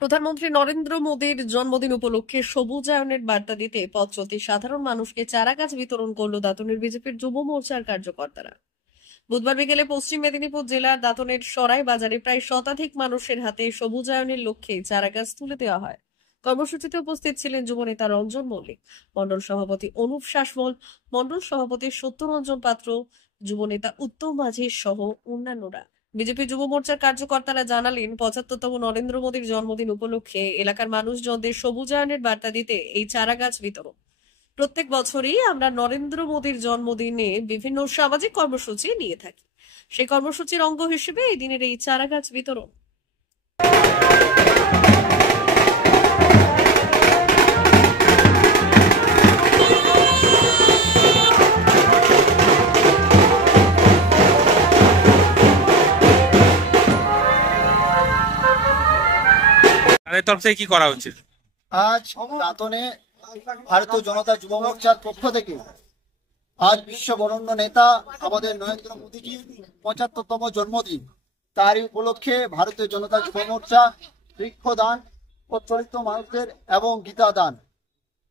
প্রধানমন্ত্রী নরেন্দ্র মোদীর জন্মদিন উপলক্ষে সবুজায়নের বার্তা দিতে পথ চলতি সাধারণ মানুষকে চারাগাছ বিতরণ করল দাঁতনের বিজেপির যুব মোর্চার কার্যকর্তারা। বুধবার বিকেলে পশ্চিম মেদিনীপুর জেলার দাঁতনের সরাই বাজারে প্রায় শতাধিক মানুষের হাতে সবুজায়নের লক্ষ্যে চারাগাছ তুলে দেওয়া হয়। কর্মসূচিতে উপস্থিত ছিলেন যুবনেতা রঞ্জন মল্লিক, মণ্ডল সভাপতি অনুপ শাসমল, মণ্ডল সভাপতি সত্যরঞ্জন পাত্র, যুবনেতা উত্তম মাঝি সহ অন্যান্যরা। বিজেপি যুব মোর্চার কার্যকর্তারা জানালেন, ৭৫তম নরেন্দ্র মোদীর জন্মদিন উপলক্ষে এলাকার মানুষজনদের সবুজায়নের বার্তা দিতে এই চারাগাছ বিতরণ। প্রত্যেক বছরই আমরা নরেন্দ্র মোদীর জন্মদিনে বিভিন্ন সামাজিক কর্মসূচি নিয়ে থাকি। সেই কর্মসূচির অঙ্গ হিসেবে এই দিনের এই চারাগাছ বিতরণ। তরফ থেকে কি করা উচিত? আজ দাঁতনে ভারতীয় জনতা যুব মোর্চার পক্ষ থেকে আজ বিশ্ব বরেণ্য নেতা আমাদের নরেন্দ্র মোদীজির ৭৫তম জন্মদিন, তারই উপলক্ষে ভারতীয় জনতা যুব মোর্চা বৃক্ষদান, প্রচলিত মানুষদের এবং গীতা দান।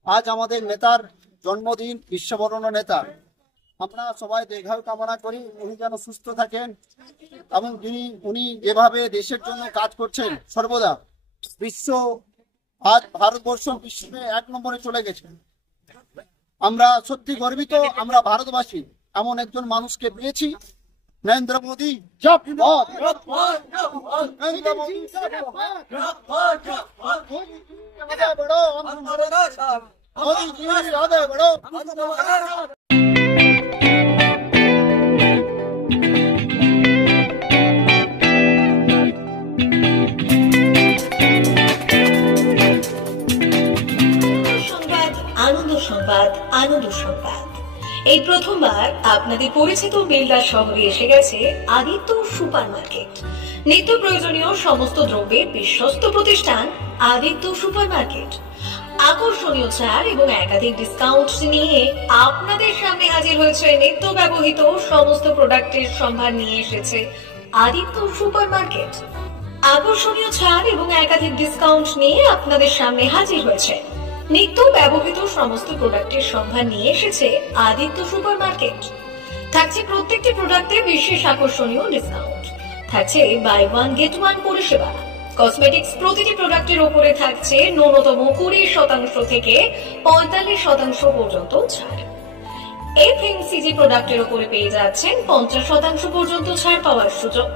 আজ আমাদের নেতার জন্মদিন, বিশ্ববরেণ্য নেতা। আমরা সবাই দীর্ঘায়ু কামনা করি, উনি যেন সুস্থ থাকেন এবং উনি যেভাবে দেশের জন্য কাজ করছেন সর্বদা, আজ ভারতবর্ষ বিশ্বে ১ নম্বরে চলে গেছে। আমরা সত্যি গর্বিত, আমরা ভারতবাসী এমন একজন মানুষকে পেয়েছি। নরেন্দ্র মোদী আনন্দ সংবাদ, আনন্দ সংবাদ। এই প্রথমবার আপনাদের পরিচিত বেলদা শহরে এসে গেছে আদিত্য সুপার মার্কেট। নিত্য প্রয়োজনীয় সমস্ত দ্রব্যের বিশ্বস্ত প্রতিষ্ঠান আদিত্য সুপার মার্কেট। আকর্ষণীয় ছাড় এবং একাধিক ডিসকাউন্ট নিয়ে আপনাদের সামনে হাজির হয়েছে। নিত্য ব্যবহৃত সমস্ত প্রোডাক্টের সম্ভার নিয়ে এসেছে আদিত্য সুপার মার্কেট। আকর্ষণীয় ছাড় এবং একাধিক ডিসকাউন্ট নিয়ে আপনাদের সামনে হাজির হয়েছে। নিত্য ব্যবহৃত সমস্ত প্রোডাক্টের সম্ভার নিয়ে এসেছে আদিত্য সুপার মার্কেট। থাকছে প্রত্যেকটি প্রোডাক্টে বিশেষ আকর্ষণীয় ডিসকাউন্ট, থাকছে বাই ওয়ান গেট ওয়ান পরিষেবা। কসমেটিক্স প্রতিটি প্রোডাক্টের উপরে থাকছে ন্যূনতম ২০% থেকে ৪৫% পর্যন্ত ছাড়। এফএমসিজি প্রোডাক্টের উপরে পেয়ে যাচ্ছেন ৫০% পর্যন্ত ছাড় পাওয়ার সুযোগ।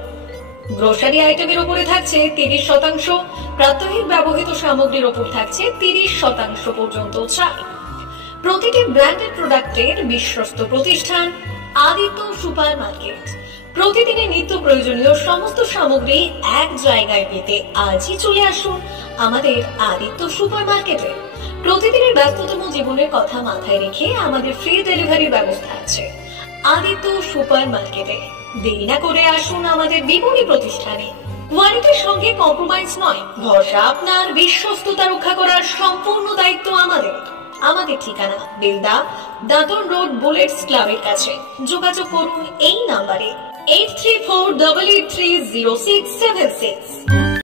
গ্রোসারি আইটেমের উপরে থাকছে ৩০%, প্রাত্যহিক ব্যবহৃত সামগ্রীর উপর থাকছে ৩০% পর্যন্ত ছাড়। প্রতিটি ব্র্যান্ডেড প্রোডাক্টের বিশ্বস্ত প্রতিষ্ঠান আদিত্য সুপার মার্কেট। প্রতিদিনের নিত্য প্রয়োজনীয় সমস্ত সামগ্রী এক জায়গায় পেতে আজই চলে আসুন আমাদের আদিত্য সুপার মার্কেটে। প্রতিদিনের ব্যস্ততম জীবনের কথা মাথায় রেখে আমাদের ফ্রি ডেলিভারির ব্যবস্থা আছে আদিত্য সুপার মার্কেটে। দেরি না করে আসুন আমাদের বিপণী প্রতিষ্ঠানে। কোয়ালিটির সঙ্গে কম্প্রোমাইজ নয়, ভরসা আপনার, বিশ্বস্ততা রক্ষা করার সম্পূর্ণ দায়িত্ব আমাদের। আমাদের ঠিকানা বেলদা, দাঁতন রোড, বুলেটস ক্লাবের কাছে। যোগাযোগ করুন এই নাম্বারে 8348830676।